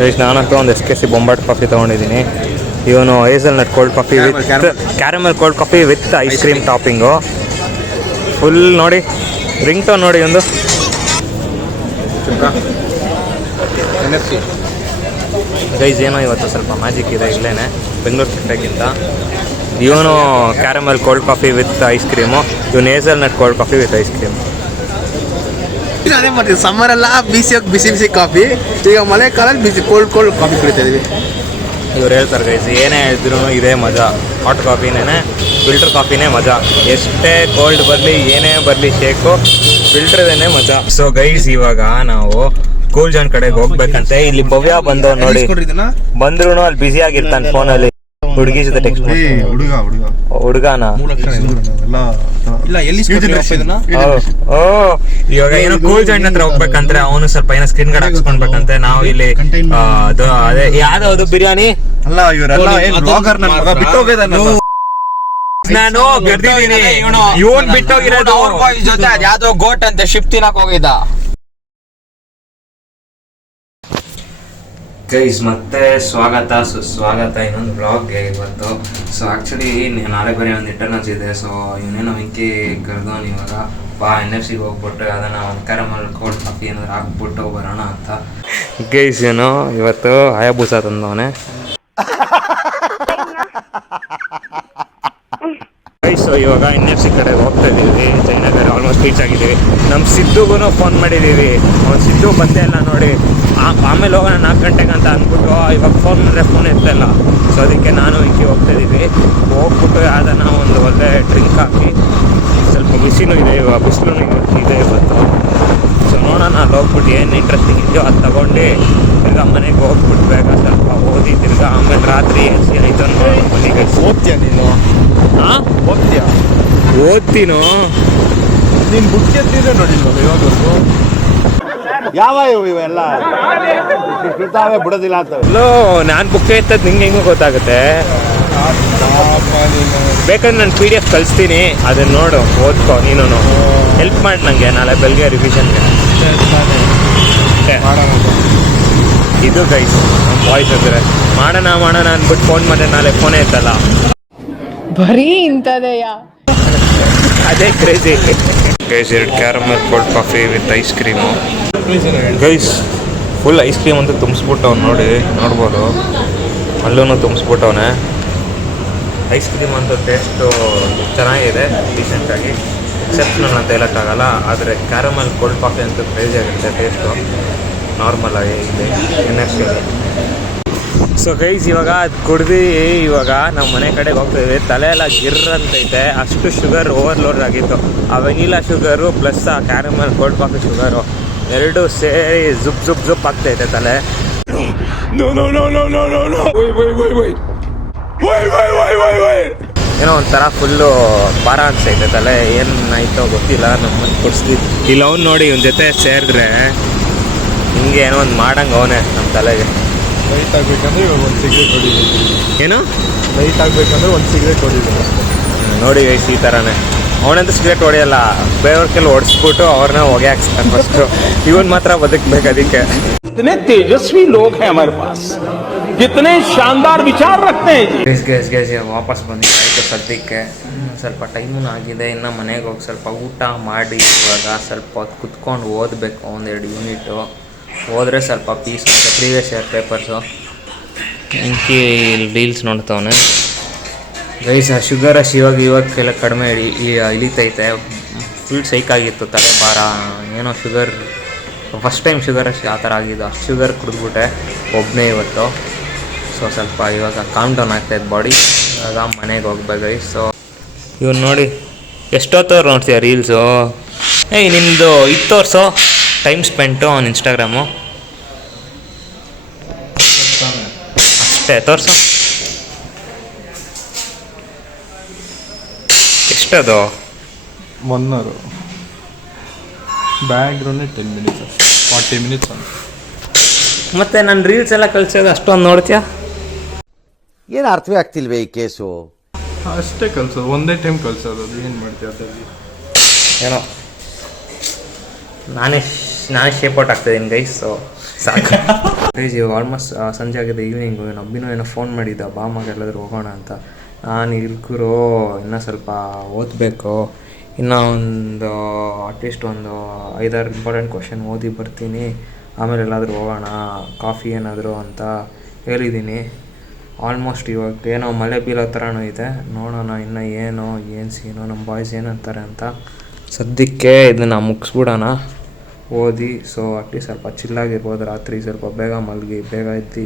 Guys ನಾನಂತೂ ಒಂದು SKC ಬೊಂಬಾಟ್ coffee ತೊಗೊಂಡಿದ್ದೀನಿ. ಇವನು hazelnut cold coffee with caramel cold coffee with ice cream topping. Full ನೋಡಿ ರಿಂಗ್ ಟೋನ್ ನೋಡಿ ಒಂದು ಗೈಸ್. ಏನೋ ಇವತ್ತು ಸ್ವಲ್ಪ ಮ್ಯಾಜಿಕ್ ಇದೆ ಇಲ್ಲೇ ಬೆಂಗಳೂರು ಕೆಟ್ಟಕ್ಕಿಂತ. ಇವನು caramel cold coffee with ice cream, ಇವನು hazelnut cold coffee with ice cream. ಅದೇ ಮಾಡ್ತೀವಿ ಸಮ್ಮರೆಲ್ಲ ಬಿಸಿ ಬಿಸಿ ಕಾಫಿ, ಈಗ ಮಳೆಗಾಲದಲ್ಲಿ ಬಿಸಿ ಕೋಲ್ಡ್ ಕಾಫಿ ಕುಡಿತಾ ಇದೀವಿ. ಇವ್ರು ಹೇಳ್ತಾರೆ ಗೈಸ್, ಏನೇ ಹೇಳಿದ್ರು ಇದೇ ಮಜಾ, ಹಾಟ್ ಕಾಫಿನೇ ಫಿಲ್ಟರ್ ಕಾಫಿನೇ ಮಜಾ. ಎಷ್ಟೇ ಕೋಲ್ಡ್ ಬರಲಿ ಏನೇ ಬರಲಿ ಶೇಕು ಫಿಲ್ಟರ್ದೇನೆ ಮಜಾ. ಸೊ ಗೈಸ್ ಇವಾಗ ನಾವು ಕೂಲ್ ಜಾನ್ ಕಡೆಗೆ ಹೋಗ್ಬೇಕಂತೆ. ಇಲ್ಲಿ ಭವ್ಯ ಬಂದವ್ ನೋಡಿ, ಬಂದ್ರು ಅಲ್ಲಿ ಬ್ಯುಸಿ ಆಗಿರ್ತಾನೆ ಫೋನಲ್ಲಿ ಹುಡುಗಿ ಜೊತೆ ಟೆಕ್ಸ್ಟ್ ಹುಡುಗನ. ಇವಾಗ ಏನೋ ಕೂಲ್ ಜಾಯಿಂಟ್ ಹತ್ರ ಹೋಗ್ಬೇಕಂದ್ರೆ ಅವನು ಸ್ವಲ್ಪ ಏನೋ ಸ್ಕ್ರೀನ್ ಗಾರ್ಡ್ ಹಾಕ್ಸ್ಕೊಂಡ್ಬೇಕಂತೆ. ನಾವು ಇಲ್ಲಿ ಅದೇ ಯಾವ್ದು ಬಿರಿಯಾನಿ ಅಲ್ಲ ಇವರೆಲ್ಲ ನಾನು ಬರ್ದಿದ್ದೀನಿ, ಇವನ್ ಬಿಟ್ಟೋಗಿರೋದು ಜೊತೆ ಅದ್ಯಾವ್ದೋ ಗೋಟ್ ಅಂತ ಶಿಪ್ ತಿನ್ನಕ್ ಹೋಗಿದ್ದ. ಗೈಸ್ ಮತ್ತೆ ಸ್ವಾಗತ ಸುಸ್ವಾಗತ ಇನ್ನೊಂದು ಬ್ಲಾಗ್ಗೆ ಇವತ್ತು. ಸೊ ಆ್ಯಕ್ಚುಲಿ ನಾಳೆ ಬೇರೆ ಒಂದು ಇಂಟರ್ನಲ್ಸ್ ಇದೆ. ಸೊ ಇವನೇನೋ ವಿಕ್ಕಿ ಕರೆದವನು ಇವಾಗ ಬಾ NFC ಹೋಗ್ಬಿಟ್ಟು ಅದನ್ನು ಒಂದು ಕ್ಯಾರಮಲ್ ಕೋಲ್ಡ್ ಕಾಫಿ ಏನಾದ್ರು ಹಾಕ್ಬಿಟ್ಟು ಬರೋಣ ಅಂತ. ಗೈಸ್ ಏನೋ ಇವತ್ತು ಹಯಾಬೂಸ ತಂದವನೆ. ಗೈಸ್ ಇವಾಗ NFC ಕಡೆಗೆ ಹೋಗ್ತಾ ಇದ್ದೀವಿ. ಜಯನಗರ ಆಲ್ಮೋಸ್ಟ್ ರೀಚ್ ಆಗಿದ್ದೀವಿ. ನಮ್ಮ ಸಿದ್ದುಗೂ ಫೋನ್ ಮಾಡಿದ್ದೀವಿ, ಅವ್ನು ಸಿದ್ದು ಬಂದೇ ಇಲ್ಲ ನೋಡಿ. ಆಮೇಲೆ ಹೋಗೋಣ 4 ಗಂಟೆಗೆ ಅಂತ ಅಂದ್ಬಿಟ್ಟು ಇವಾಗ ಫೋನ್ ಮಾಡಿದ್ರೆ ಫೋನ್ ಇರ್ತಾಯಿಲ್ಲ. ಸೊ ಅದಕ್ಕೆ ನಾನು ವಿಕ್ಕಿ ಹೋಗ್ತಾಯಿದ್ದೀವಿ. ಹೋಗ್ಬಿಟ್ಟು ಯಾವ್ದಾನ ಒಂದು ಒಳ್ಳೆ ಡ್ರಿಂಕ್ ಹಾಕಿ, ಸ್ವಲ್ಪ ಬಿಸಿನೂ ಇದೆ ಇವಾಗ, ಬಿಸಿಲು ಇದೆ ಇವತ್ತು. ಸೊ ನೋಡೋಣ, ಅಲ್ಲಿ ಹೋಗ್ಬಿಟ್ಟು ಏನು ಇಂಟ್ರೆಸ್ಟಿಂಗ್ ಇದೆಯೋ ಅದು ತಗೊಂಡು ತಿರ್ಗಾ ಮನೆಗೆ ಹೋಗ್ಬಿಟ್ಟು ಬೇಗ ಸ್ವಲ್ಪ ಓದಿ ತಿರ್ಗಾ ಆಮೇಲೆ ರಾತ್ರಿ AC ಆಯಿತು ನೋಡೋಣ ಮನೆಗೆ. ಓದ್ತೀಯ ನೀನು? ಹಾಂ ಓದ್ತೀಯ? ಓದ್ತೀನೋ ನೀನು ಬುಕ್ ಎತ್ತಿದ್ರೆ ನೋಡಿಲ್ವ ಇವಾಗವರೆಗೂ? ಯಾವ ಇವೆಲ್ಲ ಬಿಡೋದಿಲ್ಲ ಅಂತ. ನಾನು ಬುಕ್ ಎತ್ತದ್ದು ನಿಂಗೆ ಹೆಂಗೂ ಗೊತ್ತಾಗುತ್ತೆ. ಬೇಕಾದ್ರೆ ನಾನು PDF ಕಳಿಸ್ತೀನಿ, ಅದನ್ನು ನೋಡು ಓದ್ಕೊ. ನೀನು ಹೆಲ್ಪ್ ಮಾಡಿ ನನಗೆ ನಾಳೆ ಬೆಳಗ್ಗೆ ರಿವಿಷನ್ಗೆ. ಇದು ಗೈಸ್ ನಮ್ಮ ವಾಯ್ಸ್ ಅಂದರೆ ಮಾಡೋಣ ಅಂದ್ಬಿಟ್ಟು ಫೋನ್ ಮಾಡಿದ್ರೆ ನಾಳೆ ಫೋನೇ ಇತ್ತಲ್ಲ, ಬರೀ ಇಂಥದೆಯಾ ಅದೇ crazy. Guys 2 caramel cold coffee with ice cream. Guys full ice cream ಅಂತ ತುಂಬಿಸ್ಬಿಟ್ಟವ್ನು ನೋಡಿ, ನೋಡ್ಬೋದು ಅಲ್ಲೂ ತುಂಬಿಸ್ಬಿಟ್ಟವನೆ. ಐಸ್ ಕ್ರೀಮ್ ಅಂತ ಟೇಸ್ಟು ಚೆನ್ನಾಗಿದೆ, ಡೀಸೆಂಟಾಗಿ, ಎಕ್ಸೆಪ್ಷನಲ್ ಅಂತ ಹೇಳೋಕ್ಕಾಗಲ್ಲ. ಆದರೆ ಕ್ಯಾರಮಲ್ ಕೋಲ್ಡ್ ಕಾಫಿ ಅಂತೂ ಕ್ರೇಜಿ ಆಗುತ್ತೆ ಟೇಸ್ಟು, ನಾರ್ಮಲ್ ಆಗಿ ಇದೆ NFC. ಸೊ ಗೈಸ್ ಇವಾಗ ಅದು ಕುಡ್ದು ಇವಾಗ ನಾವು ಮನೆ ಕಡೆಗೆ ಹೋಗ್ತಾಯಿದ್ವಿ. ತಲೆ ಎಲ್ಲ ಗಿರ್ರಂತೈತೆ, ಅಷ್ಟು ಶುಗರ್ ಓವರ್ಲೋಡ್ ಆಗಿತ್ತು. ಆ ವೆನಿಲಾ ಶುಗರು ಪ್ಲಸ್ ಆ ಕ್ಯಾರಮಲ್ ಕೋಲ್ಡ್ ಕಾಫಿ ಶುಗರು ಎರಡೂ ಸೇರಿ ಜುಪ್ ಆಗ್ತೈತೆ ತಲೆ. ಏನೋ ಒಂಥರ ಫುಲ್ಲು ಭಾರ ಅನ್ಸೈತೆ ತಲೆ. ಏನಾಯ್ತೋ ಗೊತ್ತಿಲ್ಲ, ನಮ್ಮನ್ನು ಕೊಡಿಸ್ಲಿ. ಇಲ್ಲ ಅವ್ನು ನೋಡಿ ಇವನ ಜೊತೆ ಸೇರಿದ್ರೆ ಹಿಂಗೆ ಏನೋ ಒಂದು ಮಾಡಂಗೆ ಅವನೇ ನಮ್ಮ ತಲೆಗೆ. ಲೈಟ್ ಆಗಬೇಕಂದ್ರೆ ಇವಾಗ ಒಂದು ಸಿಗರೇಟ್ ಹೊಡಿಬೇಕು. ಏನು ಲೈಟ್ ಆಗಬೇಕಂದ್ರೆ ಒಂದು ಸಿಗರೇಟ್ ಹೊಡಿಬೇಕು. ನೋಡಿ ಗೈಸ್ ಈ ಥರನೇ. ಅವನಂತೂ ಸಿಗರೇಟ್ ಹೊಡೆಯಲ್ಲ, ಬೇರೆಯವ್ರಿಗೆಲ್ಲ ಹೊಡೆಸ್ಬಿಟ್ಟು ಅವ್ರನ್ನ ಹೊಗೆ ಹಾಕ್ಸ್ತಾನೆ ಫಸ್ಟು. ಇವನ್ ಮಾತ್ರ ಬದುಕಬೇಕು. ಅದಕ್ಕೆ कितने तेजस्वी लोग हैं हमारे पास, कितने शानदार विचार रखते हैं. ಗೈಸ್ ವಾಪಸ್ ಬಂದಿದ್ದಾಯಿತು ಸದ್ಯಕ್ಕೆ. ಸ್ವಲ್ಪ ಟೈಮೂ ಆಗಿದೆ, ಇನ್ನು ಮನೆಗೆ ಹೋಗಿ ಸ್ವಲ್ಪ ಊಟ ಮಾಡಿ ಇವಾಗ ಸ್ವಲ್ಪ ಹೊತ್ತು ಕುತ್ಕೊಂಡು ಓದಬೇಕು. 1-2 ಯೂನಿಟು ಹೋದರೆ ಸ್ವಲ್ಪ ಪೀಸ್ ಮತ್ತು ಪ್ರೀವಿಯಸ್ ಇಯರ್ ಪೇಪರ್ಸು. ಇಂಕಿ ರೀಲ್ಸ್ ನೋಡ್ತವನೆ. ಗೈಸ್ ಆ ಶುಗರ್ ಇವಾಗೆಲ್ಲ ಕಡಿಮೆ ಇಳಿತೈತೆ. ಫುಲ್ ಸೈಕಾಗಿತ್ತು, ತಲೆ ಭಾರ, ಏನೋ ಶುಗರ್ ಫಸ್ಟ್ ಟೈಮ್ ಶುಗರ್ ಆ ಥರ ಆಗಿದ್ದು. ಅಷ್ಟು ಶುಗರ್ ಕುಡಿದ್ಬಿಟ್ಟೆ ಒಬ್ಬನೇ ಇವತ್ತು. ಸೊ ಸ್ವಲ್ಪ ಇವಾಗ ಕಾಮ್ ಡೌನ್ ಆಗ್ತಾಯಿತ್ತು ಬಾಡಿ. ಇವಾಗ ಮನೆಗೆ ಹೋಗ್ಬೇಕು ಗೈಸ್. ಸೊ ಇವ್ನು ನೋಡಿ ಎಷ್ಟೊತ್ತವ್ರು ನೋಡ್ತೀಯ ರೀಲ್ಸು. ನಿಮ್ಮದು ಇದು ತೋರಿಸೋ ಟೈಮ್ ಸ್ಪೆಂಟು ಆನ್ ಇನ್ಸ್ಟಾಗ್ರಾಮು ಅಷ್ಟೇ ತೋರಿಸು. ಎಷ್ಟದು? 1 hour. ಬ್ಯಾಕ್ಗ್ರೌಂಡೇ 10 minutes ಅಷ್ಟೇ, 40 minutes ಅಂತ. ಮತ್ತೆ ನನ್ನ ರೀಲ್ಸ್ ಎಲ್ಲ ಕಳಿಸೋದು ಅಷ್ಟೊಂದು ನೋಡ್ತೀಯಾ? ಏನು ಅರ್ಥವೇ ಆಗ್ತಿಲ್ವೇ ಈ ಕೇಸು? ಅಷ್ಟೇ ಕಳ್ಸೋದು, ಒಂದೇ ಟೈಮ್ ಕಳ್ಸೋದು. ಅದು ಏನು ಮಾಡ್ತೀಯ ಅದರಲ್ಲಿ? ಏನೋ ನಾನೇ ಶೇಪ್ ಔಟ್ ಆಗ್ತಾಯಿದ್ದೀನಿ ಗೈಸ್. ಸೊ ಸಾಕು. ಗೈಸ್ ಇವಾಗ ಆಲ್ಮೋಸ್ಟ್ ಸಂಜೆ ಆಗಿದೆ, ಈವ್ನಿಂಗು. ಅಬ್ಬಿನೂ ಏನೋ ಫೋನ್ ಮಾಡಿದ್ದ, ಬಾಮಾಗ ಎಲ್ಲಾದರೂ ಹೋಗೋಣ ಅಂತ. ನಾನು ಇಲ್ಕುರು ಇನ್ನೂ ಸ್ವಲ್ಪ ಓದಬೇಕು, ಇನ್ನೂ ಒಂದು ಅಟ್ಲೀಸ್ಟ್ ಒಂದು 5-6 ಇಂಪಾರ್ಟೆಂಟ್ ಕ್ವಶನ್ ಓದಿ ಬರ್ತೀನಿ, ಆಮೇಲೆ ಎಲ್ಲಾದರೂ ಹೋಗೋಣ ಕಾಫಿ ಏನಾದರೂ ಅಂತ ಹೇಳಿದ್ದೀನಿ. ಆಲ್ಮೋಸ್ಟ್ ಇವಾಗ ಏನೋ ಮಳೆ ಬೀಳೋ ಥರನೂ ಇದೆ, ನೋಡೋಣ ಇನ್ನು ಏನು ಸೀನೋ ನಮ್ಮ ಬಾಯ್ಸ್ ಏನಂತಾರೆ ಅಂತ. ಸದ್ಯಕ್ಕೆ ಇದನ್ನು ಮುಗಿಸ್ಬಿಡೋಣ ಓದಿ. ಸೊ ಅಟ್ಲೀಸ್ಟ್ ಸ್ವಲ್ಪ ಚಿಲ್ಲಾಗಿರ್ಬೋದು, ರಾತ್ರಿ ಸ್ವಲ್ಪ ಬೇಗ ಮಲಗಿ ಬೇಗ ಎದ್ದು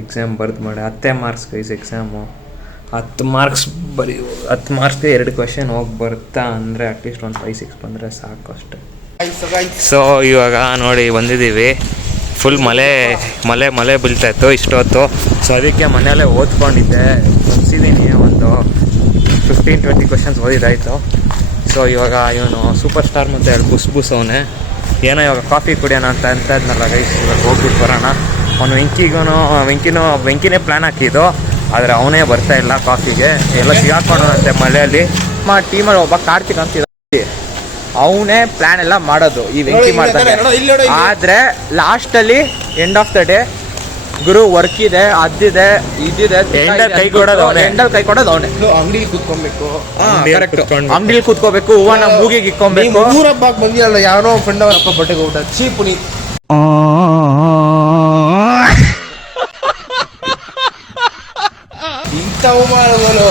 ಎಕ್ಸಾಮ್ ಬರೆದು ಮಾಡಿ. 10 marks guys exam, 10 marks 10 ಮಾರ್ಕ್ಸ್ಗೆ 2 question ಹೋಗಿ ಬರ್ತಾ ಅಂದರೆ ಅಟ್ಲೀಸ್ಟ್ ಒಂದು 5-6 ಬಂದರೆ ಸಾಕು ಅಷ್ಟೆ. ಸೊ ಇವಾಗ ನೋಡಿ ಬಂದಿದ್ದೀವಿ, ಫುಲ್ ಮಳೆ ಬೀಳ್ತಾಯಿತ್ತು ಇಷ್ಟೊತ್ತು. ಸೊ ಅದಕ್ಕೆ ಮನೆಯಲ್ಲೇ ಓದ್ಕೊಂಡಿದ್ದೆ, ಮುಗಿಸಿದ್ದೀನಿ, ಒಂದು 15-20 ಕ್ವಶನ್ಸ್ ಓದಿದ್ದಾಯಿತು. ಸೊ ಇವಾಗ ಇವನು ಸೂಪರ್ ಸ್ಟಾರ್ ಮತ್ತು 2 ಬುಸ್ ಅವನೇ ಏನೋ ಇವಾಗ ಕಾಫಿ ಕುಡಿಯೋಣ ಅಂತ ಇದ್ನಲ್ಲ ಗೈಸ್, ಇವಾಗ ಹೋಗ್ಬಿಟ್ಟು ಬರೋಣ. ಅವನು ವೆಂಕಿನೇ ಪ್ಲ್ಯಾನ್ ಹಾಕಿದ್ದು, ಆದರೆ ಅವನೇ ಬರ್ತಾ ಇಲ್ಲ ಕಾಫಿಗೆ, ಎಲ್ಲ ಸಿಗಾಕೊಂಡಂತೆ ಮಳೆಯಲ್ಲಿ. ಟೀಮಲ್ಲಿ ಒಬ್ಬ ಕಾರ್ತಿಕ್ ಅಂತಿದ್ದ, ಅವನೇ ಪ್ಲಾನ್ ಎಲ್ಲ ಮಾಡೋದು ಈ ವೆಂಕಿ ಮಾಡ್ತಾನೆ. ಆದ್ರೆ ಲಾಸ್ಟಲ್ಲಿ end of the day Guru work ಇದೆ, ಅದಿದೆ ಇದಿದೆ, ಕೈ ಕೊಡೋದು ಅವನೇ, ಕೈ ಕೊಡೋದು ಅವನೇ. ಅಂಗಡಿಲಿ ಕೂತ್ಕೊಬೇಕು, ಅಂಗಡಿಲಿ ಕೂತ್ಕೋಬೇಕು, ಹೂವನ ಮೂಗಿಗೆ ಇಕ್ಕೊಬೇಕು. ಊರಬ್ಬಕ್ಕೆ ಬಂದಿರಲ್ಲ, ಯಾರೋ ಫ್ರೆಂಡ್ ಅವ್ರ ಅಪ್ಪ ಬಟ್ಟೆಗೆ ಊಟ ಚೀಪ್ ನೀ ಇಂಥವು ಮಾಡೋದು.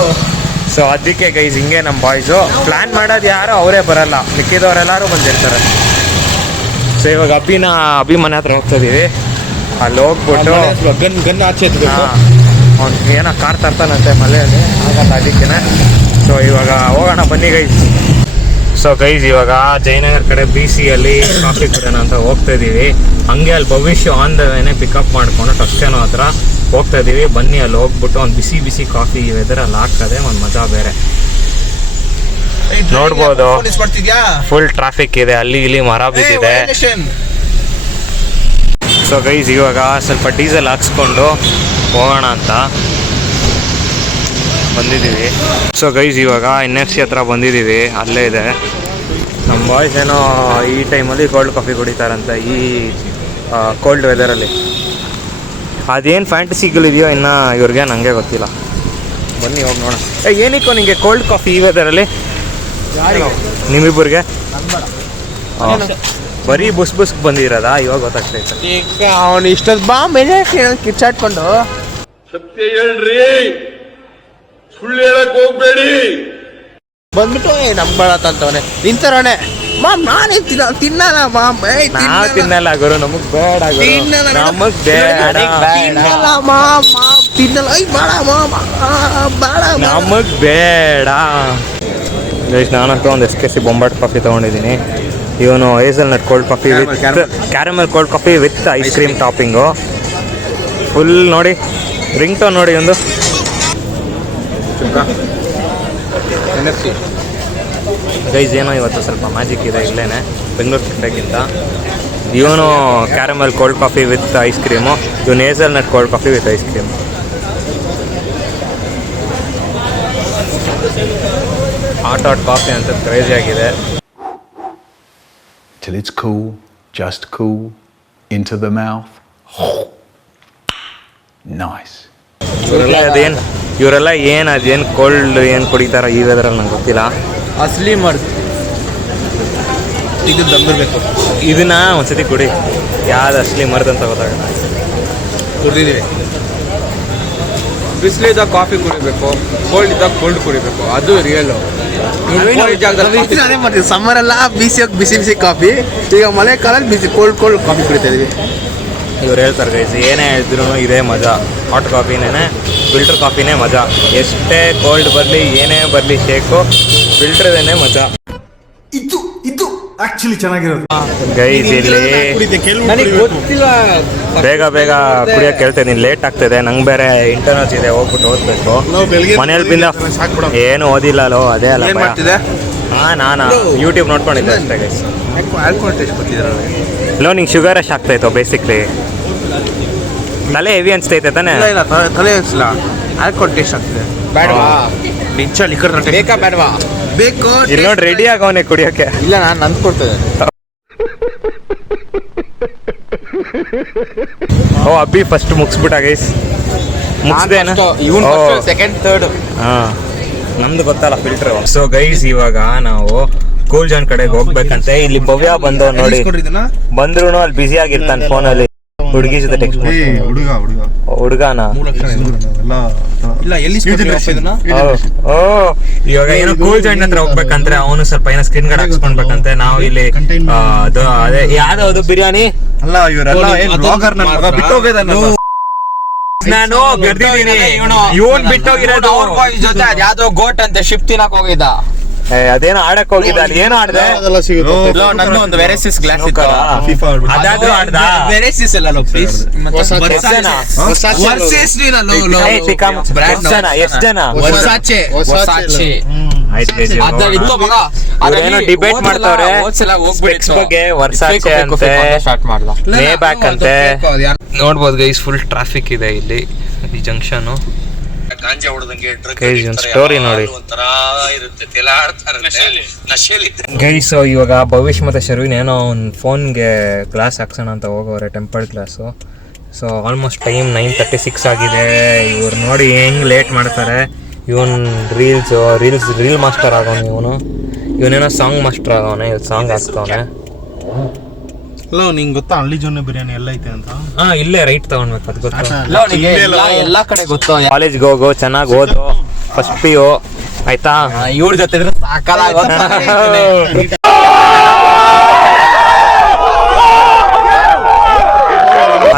ಸೊ ಅದಕ್ಕೆ ಗೈಸ್ ಹಿಂಗೆ ನಮ್ಮ ಬಾಯ್ಸು ಪ್ಲ್ಯಾನ್ ಮಾಡೋದು ಯಾರೋ ಅವರೇ ಬರಲ್ಲ, ಮಿಕ್ಕಿದವರೆಲ್ಲರೂ ಬಂದಿರ್ತಾರೆ. ಸೊ ಇವಾಗ ಅಭಿ ಮನೆ ಹತ್ರ ಹೋಗ್ತಿದ್ದೀವಿ, ಅಲ್ಲಿ ಹೋಗ್ಬಿಟ್ಟು ಗನ್ ಆಚೆ ಅವ್ನಿಗೆ ಏನೋ ಕಾರ್ ತರ್ತಾನಂತೆ ಮಳೆಯಲ್ಲಿ, ಆಗಲ್ಲ ಅದಕ್ಕೆ. ಸೊ ಇವಾಗ ಹೋಗೋಣ ಬನ್ನಿ ಗೈಸ್. ಸೊ ಗೈಸ್ ಇವಾಗ ಜಯನಗರ್ ಕಡೆ BCಯಲ್ಲಿ ಕಾಫಿ ಕುಡಿಯೋಣ ಅಂತ ಹೋಗ್ತಾ ಇದ್ದೀವಿ. ಹಂಗೆ ಅಲ್ಲಿ ಭವಿಷ್ಯ ಆನ್ ದ ವೇನೆ ಪಿಕಪ್ ಮಾಡಿಕೊಂಡು ಟಸ್ಕೇನೋ ಹತ್ರ ಹೋಗ್ತಾ ಇದ್ದೀವಿ. ಬನ್ನಿ ಅಲ್ಲಿ ಹೋಗ್ಬಿಟ್ಟು ಒಂದು ಬಿಸಿ ಕಾಫಿ ವೆದರಲ್ಲಿ ಆಗ್ತದೆ, ಒಂದು ಮಜಾ ಬೇರೆ. ನೋಡ್ಬೋದು ಫುಲ್ ಟ್ರಾಫಿಕ್ ಇದೆ, ಅಲ್ಲಿ ಇಲ್ಲಿ ಮರ ಬಿದ್ದಿದೆ. ಸೊ ಗೈಸ್ ಇವಾಗ ಸ್ವಲ್ಪ ಡೀಸೆಲ್ ಹಾಕ್ಸ್ಕೊಂಡು ಹೋಗೋಣ ಅಂತ ಬಂದಿದ್ದೀವಿ. ಸೊ ಗೈಸ್ ಇವಾಗ NFC ಹತ್ರ ಬಂದಿದ್ದೀವಿ, ಅಲ್ಲೇ ಇದೆ. ನಮ್ಮ ಬಾಯ್ಸ್ ಏನೋ ಈ ಟೈಮಲ್ಲಿ ಕೋಲ್ಡ್ ಕಾಫಿ ಕುಡಿತಾರಂತೆ ಈ ಕೋಲ್ಡ್ ವೆದರಲ್ಲಿ. ಅದೇನು ಫ್ಯಾಂಟಸಿಗಳಿದೆಯೋ ಇನ್ನು ಇವ್ರಿಗೆ ನನಗೆ ಗೊತ್ತಿಲ್ಲ. ಬನ್ನಿ ಹೋಗಿ ನೋಡೋಣ. ಏನಕ್ಕೋ ನಿಮಗೆ ಕೋಲ್ಡ್ ಕಾಫಿ ಈ ವೆದರಲ್ಲಿ? ನಿಮ್ಮಿಬ್ಬರಿಗೆ ಬರೀ ಬುಸ್ ಬಂದಿರೋದಾ? ಇವಾಗ ಗೊತ್ತಾಗ್ತೈತೆ. ಈಗ ಅವನು ಇಷ್ಟೊಂದು ಬಾ ಮೇಲೆ ಕಿಚ್ಚಾಡ್ಕೊಂಡು ಸತ್ಯ ಹೇಳ್ರಿ, ಸುಳ್ಳು ಹೇಳಕ್ ಹೋಗ್ಬೇಡಿ. ಬಂದ್ಬಿಟ್ಟು ನಂಬಳತ್ತಂತವನೆ ನಿಂತರವನೆ. ಮಾಮ್ ನಾನೇ ತಿನ್ನಲ್ಲ ಮಾಮ್, ನಾವು ತಿನ್ನಲ್ಲ ಗುರು, ನಮಗ್ ಬೇಡ ನಮಗ್ ಬೇಡ ಮಾಮ್ ತಿನ್ನಲ್ಲ, ಬೇಡ ನಮಗ್ ಬೇಡ. ನಾನಂತೂ ಒಂದು SKC ಬೊಂಬಾಟ್ ಕಾಫಿ ತೊಗೊಂಡಿದ್ದೀನಿ. ಇವನು hazelnut cold coffee with caramel cold coffee with ice cream topping. Full ನೋಡಿ ರಿಂಗ್ ಟೋನ್ ನೋಡಿ ಒಂದು. ಗೈಸ್ ಏನೋ ಇವತ್ತು ಸ್ವಲ್ಪ ಮ್ಯಾಜಿಕ್ ಇದೆ ಇಲ್ಲೇನೆ ಬೆಂಗಳೂರು ಕೆಫೆಗಿಂತ. ಇವನು caramel cold coffee with ice cream, ಇವನು hazelnut cold coffee with ice cream. Hot coffee ಅಂತ ಕ್ರೇಜಿ ಆಗಿದೆ. Till it's cool, just cool, into the mouth. Nice. ಇವರೆಲ್ಲ ಅದೇನು ಕೋಲ್ಡ್ ಏನು ಕುಡಿತಾರೋ ಈ ವೆದರಲ್ಲಿ ನಂಗೆ ಗೊತ್ತಿಲ್ಲ. ಅಸಲಿ ಮರ್ದು ಇದು ದಮ್ಮಿರ್ಬೇಕು. ಇದನ್ನ ಒಂದ್ಸತಿ ಕುಡಿ, ಯಾವ್ದು ಅಸಲಿ ಮರ್ದು ಅಂತ ಗೊತ್ತಾಗಲ್ಲ. ಕುಡಿದಿದ್ದೀವಿ. ಬಿಸಿಲಿದ್ದಾಗ ಕಾಫಿ ಕುಡಿಬೇಕು, ಕೋಲ್ಡ್ ಇದ್ದಾಗ ಕೋಲ್ಡ್ ಕುಡಿಬೇಕು, ಅದು ರಿಯಲ್. ಅದೇ ಮಾಡ್ತೀವಿ ಸಮ್ಮರ್ ಎಲ್ಲ ಬಿಸಿ ಕಾಫಿ, ಈಗ ಮಳೆ ಕಾಲದಲ್ಲಿ ಕೋಲ್ಡ್ ಕಾಫಿ ಕುಡಿತಾ ಇದೀವಿ. ಇವ್ರು ಹೇಳ್ತಾರೆ ಗೈಸ್, ಏನೇ ಹೇಳಿದ್ರು ಇದೇ ಮಜಾ, ಹಾಟ್ ಕಾಫಿನೇ ಫಿಲ್ಟರ್ ಕಾಫಿನೇ ಮಜಾ. ಎಷ್ಟೇ ಕೋಲ್ಡ್ ಬರಲಿ ಏನೇ ಬರಲಿ ಶೇಕು ಫಿಲ್ಟರ್ದೇನೆ ಮಜಾ. ಇದು ಆಕ್ಚುಲಿ ಚೆನ್ನಾಗಿರೋದು ಗೈಸ್. ಇಲ್ಲಿ ನನಗೆ ಗೊತ್ತಿಲ್ಲ, ಬೇಗ ಕುಡಿಯೋಕೆ ಹೇಳ್ತೇನೆ, ಲೇಟ್ ಆಗ್ತದೆ. ನಂಗೆ ಬೇರೆ ಇಂಟರ್ನಲ್ಸ್ ಇದೆ, ಹೋಗ್ಬಿಟ್ಟು ಓದ್ಬೇಕು. ಮನೇಲಿ ಬಿಂದ ಏನು ಓದಿಲ್ಲೋ, ಅದೇ ಅಲ್ಲ. ನಾನು ಯೂಟ್ಯೂಬ್ ನೋಡ್ಕೊಂಡಿದ್ದೆ ಅಷ್ಟೇ ಗೈಸ್. Alcohol taste ಗೊತ್ತಿದ್ದಾರೆ. ನಿಂಗೆ ಶುಗರ್ ಎಷ್ಟು ಆಗ್ತಾಯಿತ್ತು ಬೇಸಿಕ್ಲಿ? ತಲೆ ಹೆವಿ ಅನ್ಸ್ತೈತೆ ತಾನೆ? ಇಲ್ಲ ತಲೆ ಅನ್ಸಿಲ್ಲ, ಆಲ್ಕೋಹಾಲ್ ಟೇಸ್ಟ್ ಆಗ್ತಿದೆ. ಬೇಡವಾ ನಿಂಚ ಲಿಕ್ಕರ್ ಬೇಕಾ ಬೇಡವಾ? ಬೇಕು. ಇಲ್ಲಿ ನೋಡಿ ರೆಡಿ ಆಗವನೇ ಕುಡಿಯೋಕೆ. ಇಲ್ಲ ನಾನು ಅಂದ್ಕೊಡ್ತೇನೆ. ಓ ಅಬ್ಬಿ ಫಸ್ಟ್ ಮುಗಿಸ್ಬಿಟ್ಟ ಗೈಸ್. ಮುಗಿಸ್ದೇನ ಇವನ್ ಸೆಕೆಂಡ್ ಥರ್ಡ್. ಹಾಂ ನಮ್ದು ಗೊತ್ತಲ್ಲ ಫಿಲ್ಟ್ರು. ಸೊ ಗೈಸ್ ಇವಾಗ ನಾವು ಕೂಲ್ ಜಾನ್ ಕಡೆಗೆ ಹೋಗ್ಬೇಕಂತೆ. ಇಲ್ಲಿ ಭವ್ಯ ಬಂದವ್ ನೋಡಿ, ಬಂದ್ರು ಅಲ್ಲಿ ಬ್ಯುಸಿ ಆಗಿರ್ತಾನೆ ಫೋನಲ್ಲಿ ಹುಡುಗಿ ಜೊತೆ ಟೆಕ್ಸ್ಟ್ ಹುಡುಗನ. ಓ ಇವಾಗ ಏನೋ ಕೂಲ್ ಜಾಯಿಂಟ್ ಹತ್ರ ಹೋಗ್ಬೇಕಂದ್ರೆ ಅವನು ಸ್ವಲ್ಪ ಏನೋ ಸ್ಕ್ರೀನ್ ಗಾರ್ಡ್ ಹಾಕ್ಸ್ಕೊಳ್ಬೇಕಂತೆ. ನಾವು ಇಲ್ಲಿ ಅದೇ ಯಾವ್ದು ಬಿರಿಯಾನಿ ಅಲ್ಲ ಇವರೆಲ್ಲ ನಾನು ಬರ್ದಿದ್ದೀನಿ. ಇವನ್ ಬಿಟ್ಟೋಗಿರೋದು ಜೊತೆ ಅದ್ಯಾವ್ದೋ ಗೋಟ್ ಅಂತ ಶಿಫ್ಟ್ ತಿನ್ನಕ್ ಹೋಗಿದ್ದ. ಅದೇನೋ ಆಡಕ್ ಹೋಗಿದ್ದ. ಅಲ್ಲಿ ಏನೋ ಆಡ್ದೆ ನಂದು ಒಂದು ವೆರೈಸಿಸ್ ಗ್ಲಾಸ್ ಇತ್ತು. ಅದಾದ್ರೂ ಆಡ್ದ. ವೆರೈಸಿಸ್ ಎಲ್ಲ ಪ್ಲೀಸ್. ಎಷ್ಟ್ ಜನ ಏನೋ ಡಿಬೇಟ್ ಮಾಡ್ತಾವ್ರೆ ಬಗ್ಗೆ. ವರ್ಸಾಚೆ ಅಂತೆ, ಮೇ ಬ್ಯಾಕ್ ಅಂತೆ. ನೋಡ್ಬೋದು ಗೈಸ್ ಫುಲ್ ಟ್ರಾಫಿಕ್ ಇದೆ ಇಲ್ಲಿ ಈ ಜಂಕ್ಷನ್. ಸ್ಟೋರಿ ನೋಡಿ ಗೈಸ್. ಇವಾಗ ಭವಿಷ್ ಮತ್ತೆ ಶರ್ವಿನ್ ಏನೋ ಒಂದು ಫೋನ್ಗೆ ಗ್ಲಾಸ್ ಹಾಕ್ಸೋಣ ಅಂತ ಹೋಗೋರೆ, tempered glass. So almost time 9:36 ಆಗಿದೆ. ಇವ್ರು ನೋಡಿ ಹೆಂಗ್ ಲೇಟ್ ಮಾಡ್ತಾರೆ. ಇವನ್ ರೀಲ್ ಮಾಸ್ಟರ್ ಆಗೋನು ಇವನೇನೋ ಸಾಂಗ್ ಮಾಸ್ಟರ್ ಆಗೋನೆ. ಇಲ್ಲಿ ಸಾಂಗ್ ಹಾಕ್ತವನೆ. ಹಲೋ, ನಿಂಗೆ ಗೊತ್ತಾ ಹಳ್ಳಿ ಜೊನ್ನೆ ಬಿರಿಯಾನಿ ಎಲ್ಲ ಐತೆ ಅಂತ? ಹಾ ಇಲ್ಲೇ ರೈಟ್ ತಗೊಂಡ್ಬೇಕು, ಅದು ಗೊತ್ತು. ಎಲ್ಲಾ ಕಡೆ ಗೊತ್ತು. ಕಾಲೇಜ್ಗೆ ಹೋಗು, ಚೆನ್ನಾಗಿ ಓದು, ಫಸ್ಟ್ PU ಆಯ್ತಾ. ಇವ್ರ ಜೊತೆ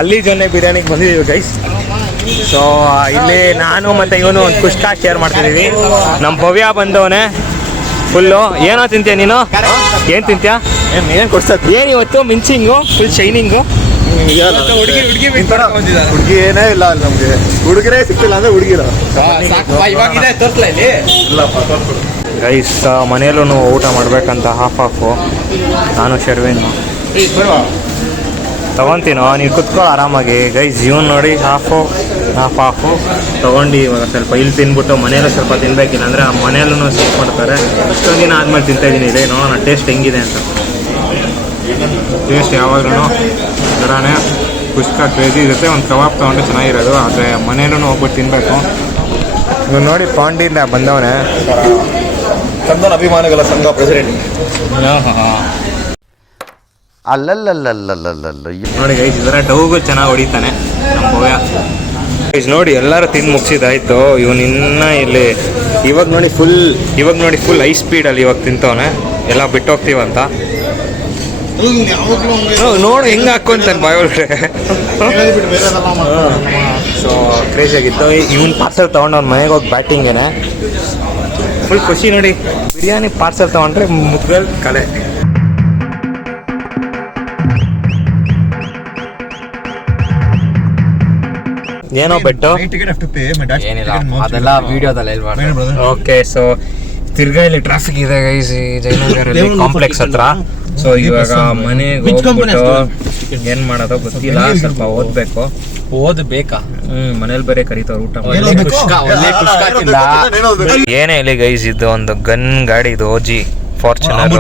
ಅಲ್ಲಿ ಜೊನ್ನೆ ಬಿರಿಯಾನಿಗೆ ಬಂದಿದ್ದೀವಿ ಗೈಸ್. ಸೊ ಇಲ್ಲಿ ನಾನು ಮತ್ತೆ ಇವನು ಒಂದು ಕುಷ್ಕ ಶೇರ್ ಮಾಡ್ತಿದ್ದೀವಿ. ನಮ್ಮ ಭವ್ಯ ಬಂದವನೇ ಫುಲ್ಲು. ಏನೋ ತಿಂತೀಯ ನೀನು? ಏನು ತಿಂತೀಯ? ಏನ್ ಕೊಡ್ಸದ್? ಏನು ಇವತ್ತು ಮಿಂಚಿಂಗು ಫುಲ್ ಶೈನಿಂಗು. ಹುಡುಗಿ ಏನೇ ಇಲ್ಲ ನಮ್ಗೆ. ಹುಡುಗರೇ ಸಿಕ್ತಿಲ್ಲ ಅಂದ್ರೆ ಹುಡುಗಿರ ಇವಾಗಿದೆ ತೋರ್ಸ್ಲಾ ಇಲ್ಲಿ. ಗೈಸ್ ಮನೆಯಲ್ಲೂ ಊಟ ಮಾಡ್ಬೇಕಂತ ಹಾಫು. ನಾನು ಶರ್ವಿನ್ ತಗೊತೀನೋ, ನೀವು ಕುತ್ಕೊಳ್ಳೋ ಆರಾಮಾಗಿ. ಗೈಸ್ ಇವನು ನೋಡಿ ಹಾಫು ತೊಗೊಂಡು ಇವಾಗ ಸ್ವಲ್ಪ ಇಲ್ಲಿ ತಿನ್ಬಿಟ್ಟು ಮನೆಯಲ್ಲೂ ಸ್ವಲ್ಪ ತಿನ್ಬೇಕಿಲ್ಲ ಅಂದರೆ ಮನೆಯಲ್ಲೂ ಸಿಕ್ ಮಾಡ್ತಾರೆ. ಅಷ್ಟೊಂದು ದಿನ ಆದ್ಮೇಲೆ ತಿಂತಾಯಿದ್ದೀನಿ ಇಲ್ಲಿ. ನೋಡೋಣ ಟೇಸ್ಟ್ ಹೆಂಗಿದೆ ಅಂತ. ಟೇಸ್ಟ್ ಯಾವಾಗಲೂ ಥರನೇ ಕುಷ್ಕ ಕ್ರೇಜಿ ಜೊತೆ ಒಂದು ಕಬಾಬ್ ತೊಗೊಂಡ್ರೆ ಚೆನ್ನಾಗಿರೋದು. ಆದರೆ ಮನೆಯಲ್ಲೂ ಹೋಗ್ಬಿಟ್ಟು ತಿನ್ನಬೇಕು. ಇವಾಗ ನೋಡಿ ಪಾಂಡಿಯಿಂದ ಬಂದವನೇ ಚಂದನ್ ಅಭಿಮಾನಿಗಳ ಸಂಘ ಪ್ರೆಸಿಡೆಂಟ್. ಅಲ್ಲಲ್ಲಲ್ಲಲ್ಲಲ್ಲಲ್ಲ ನೋಡಿ ಗೈಸ್ ಇದರ ಡೌಗೂ ಚೆನ್ನಾಗಿ ಹೊಡಿತಾನೆ ನಮ್ಮ ಭವ್ಯ. ಗೈಸ್ ನೋಡಿ ಎಲ್ಲರೂ ತಿಂದು ಮುಗಿಸಿದಾಯ್ತು. ಇವನು ಇನ್ನೂ ಇಲ್ಲಿ ಇವಾಗ ನೋಡಿ ಫುಲ್ ಹೈ ಸ್ಪೀಡಲ್ಲಿ ಇವಾಗ ತಿಂತವನೆ. ಎಲ್ಲ ಬಿಟ್ಟೋಗ್ತೀವಂತ ನೋಡು ಹೆಂಗೆ ಹಾಕ್ಕೊಂತಾನೆ ಬಾಯೊಳಗಡೆ. ಸೊ ಕ್ರೇಜ್ ಆಗಿತ್ತು. ಇವನ್ ಪಾರ್ಸಲ್ ತೊಗೊಂಡು ಅವ್ನ ಮನೆಗೆ ಹೋಗಿ ಬ್ಯಾಟಿಂಗೇನೆ ಫುಲ್ ಖುಷಿ ನೋಡಿ. ಬಿರಿಯಾನಿ ಪಾರ್ಸಲ್ ತೊಗೊಂಡ್ರೆ ಮುದ್ಗಲ್ ಕಲೆ. ಏನೋ ಬೆಟ್ಟು ಏನಿಲ್ಲ, ಅದೆಲ್ಲ ವಿಡಿಯೋದಲ್ಲಿ ಓಕೆ. ಸೊ ತಿರ್ಗಾ ಇಲ್ಲಿ ಟ್ರಾಫಿಕ್ ಇದೆ ಗೈಸ್ ಈ ಜಯನಗರಲ್ಲಿ ಕಾಂಪ್ಲೆಕ್ಸ್ ಹತ್ರ. ಸೊ ಇವಾಗ ಮನೆಗೆ ಹೋಗ್ಬಿಟ್ಟು ಏನ್ ಮಾಡೋದು ಗೊತ್ತಿಲ್ಲ, ಸ್ವಲ್ಪ ಓದ್ಬೇಕಾ. ಮನೇಲಿ ಬೇರೆ ಕರೀತಾವ್ರ ಊಟ ಏನೇ ಇಲ್ಲಿ ಗೈಸ್. ಇದು ಒಂದು ಗನ್ ಗಾಡಿ, ಇದು OG ಫಾರ್ಚುನರ್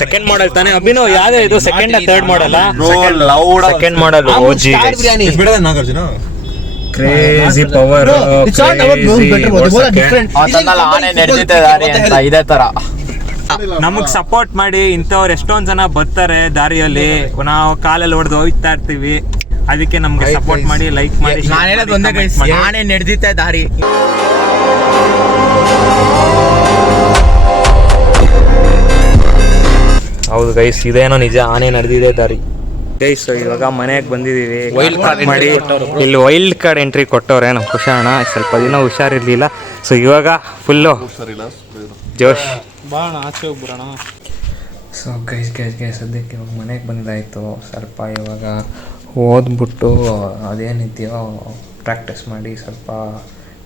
ಸೆಕೆಂಡ್ ಮಾಡೆಲ್ ತಾನೇ ಅಭಿನವ್? ಯಾವ್ದು ಇದು second third model? Second model OG. Crazy power. ಆನೆ ನಡೆದಿದೆ ದಾರಿ ಅಂತ ಇದೇ ತರ. ನಮಗ್ ಸಪೋರ್ಟ್ ಮಾಡಿ. ಇಂಥವ್ರು ಎಷ್ಟೊಂದ್ ಜನ ಬರ್ತಾರೆ ದಾರಿಯಲ್ಲಿ, ನಾವು ಕಾಲಲ್ಲಿ ಹೊಡೆದು ಹೋಗ್ತಾ ಇರ್ತೀವಿ. ಅದಕ್ಕೆ ನಮ್ಗೆ ಸಪೋರ್ಟ್ ಮಾಡಿ, ಲೈಕ್ ಮಾಡಿ. ನಾನು ಹೇಳೋದು ಒಂದೇ ಗೈಸ್, ಆನೆ ನಡೆದಿತ್ತೆ ದಾರಿ. ಹೌದು ಗೈಸ್, ಇದೇನೋ ನಿಜ, ಆನೆ ನಡೆದಿದೆ ದಾರಿ ಗೈಸ್. ಇವಾಗ ಮನೆಗೆ ಬಂದಿದ್ದೀವಿ. ವೈಲ್ಡ್ ಕಾರ್ಡ್ ಮಾಡಿ ಇಲ್ಲಿ ವೈಲ್ಡ್ ಕಾರ್ಡ್ ಎಂಟ್ರಿ ಕೊಟ್ಟವ್ರೆ ನಮ್ಮ ಖುಷಾಣ. ಸ್ವಲ್ಪ ದಿನ ಹುಷಾರಿರ್ಲಿಲ್ಲ. ಸೊ ಇವಾಗ ಫುಲ್ಲು ಜೋಶ್. ಸೊ ಗೈಸ್ ಸದ್ಯಕ್ಕೆ ಇವಾಗ ಮನೆಗೆ ಬಂದಾಯಿತು. ಸ್ವಲ್ಪ ಇವಾಗ ಓದ್ಬಿಟ್ಟು ಅದೇನಿದೆಯೋ ಪ್ರಾಕ್ಟೀಸ್ ಮಾಡಿ ಸ್ವಲ್ಪ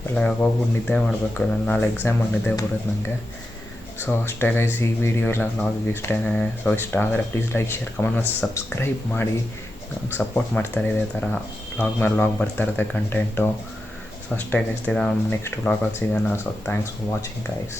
ಎಲ್ಲ ಹೋಗ್ಬಿಟ್ಟು ನಿದ್ದೆ ಮಾಡಬೇಕು. ನಾಳೆ ಎಕ್ಸಾಮಾಗಿ ನಿದ್ದೆ ಬರೋದು ನನಗೆ. ಸೊ ಅಷ್ಟೇ ಗೈಸ್, ಈ ವಿಡಿಯೋ ಎಲ್ಲ ವ್ಲಾಗ್ ಇಷ್ಟೇ. ಸೊ ಇಷ್ಟ ಆದರೆ ಪ್ಲೀಸ್ ಲೈಕ್, ಶೇರ್, ಕಮೆಂಟ್ ಮತ್ತು ಸಬ್ಸ್ಕ್ರೈಬ್ ಮಾಡಿ. ನಮ್ಗೆ ಸಪೋರ್ಟ್ ಮಾಡ್ತಾರೆ. ಇದೇ ಥರ ವ್ಲಾಗ್ ಮೇಲೆ ವ್ಲಾಗ್ ಬರ್ತಾ ಇರುತ್ತೆ ಕಂಟೆಂಟು. ಸೊ ಅಷ್ಟೇ ಗೈಸ್, ನೆಕ್ಸ್ಟ್ ವ್ಲಾಗಲ್ಲಿ ಸಿಗೋಣ. So thanks for watching guys.